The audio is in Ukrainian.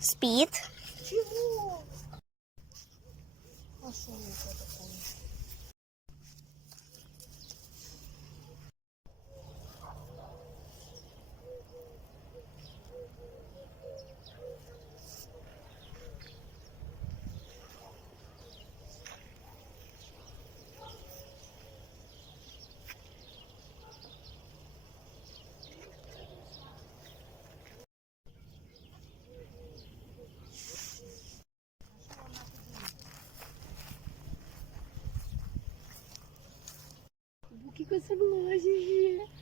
Спит. Чего? А что это такое? Que coisa linda, Gigi.